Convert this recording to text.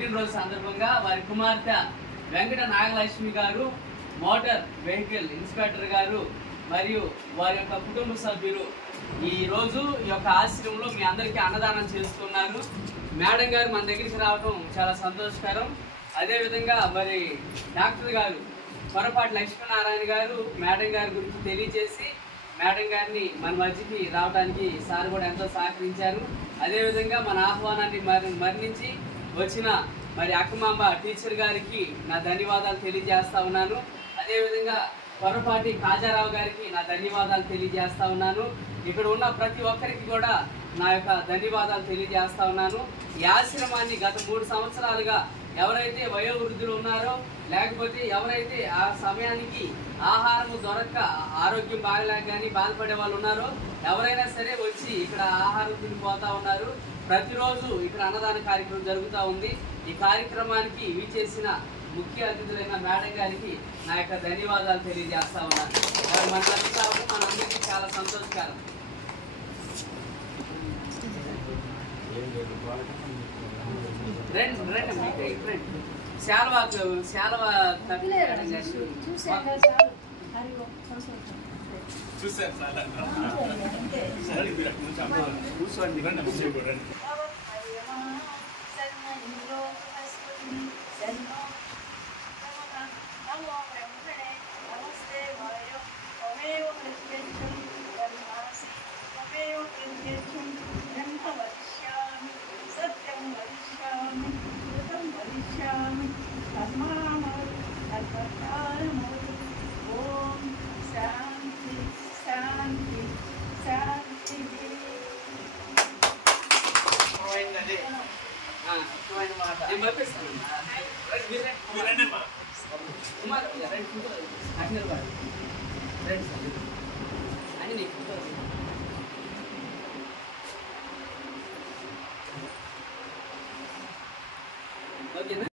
పుట్టినరోజు సందర్భంగా వారి కుమార్తె వెంకట నాగలక్ష్మి గారు, మోటార్ వెహికల్ ఇన్స్పెక్టర్ గారు మరియు వారి యొక్క కుటుంబ సభ్యులు ఈ రోజు ఈ యొక్క ఆశ్రమంలో మీ అందరికీ అన్నదానం చేస్తున్నారు. మేడం గారు మన దగ్గరికి రావడం చాలా సంతోషకరం. అదేవిధంగా మరి డాక్టర్ గారు పొరపాటి లక్ష్మీనారాయణ గారు మేడం గారి గురించి తెలియజేసి మేడం గారిని మన మధ్యకి రావడానికి సార్ కూడా ఎంతో సహకరించారు. అదేవిధంగా మన ఆహ్వానాన్ని మరణించి వచ్చిన మరి అక్కమాంబ టీచర్ గారికి నా ధన్యవాదాలు తెలియజేస్తా ఉన్నాను. అదేవిధంగా పొరపాటి కాజారావు గారికి నా ధన్యవాదాలు తెలియజేస్తా ఉన్నాను. ఇక్కడ ఉన్న ప్రతి ఒక్కరికి కూడా నా యొక్క ధన్యవాదాలు తెలియజేస్తా ఉన్నాను. ఈ ఆశ్రమాన్ని గత 3 సంవత్సరాలుగా ఎవరైతే వయోవృద్ధులు ఉన్నారో లేకపోతే ఎవరైతే ఆ సమయానికి ఆహారం దొరక్క ఆరోగ్యం బాగలేక కానీ బాధపడే వాళ్ళు ఉన్నారో ఎవరైనా సరే వచ్చి ఇక్కడ ఆహారం తినిపోతా ఉన్నారు. ప్రతిరోజు ఇక్కడ అన్నదాన కార్యక్రమం జరుగుతూ ఉంది. ఈ కార్యక్రమానికి విచ్చేసిన ముఖ్య అతిథులైన మేడం గారికి నా యొక్క ధన్యవాదాలు తెలియజేస్తా ఉన్నాను. వారు మనందరికీ చాలా సంతోషకరం. రండి మీకు శాల్వా కూర్చోండి. నేను పంపిస్తాను. ఓకేనా?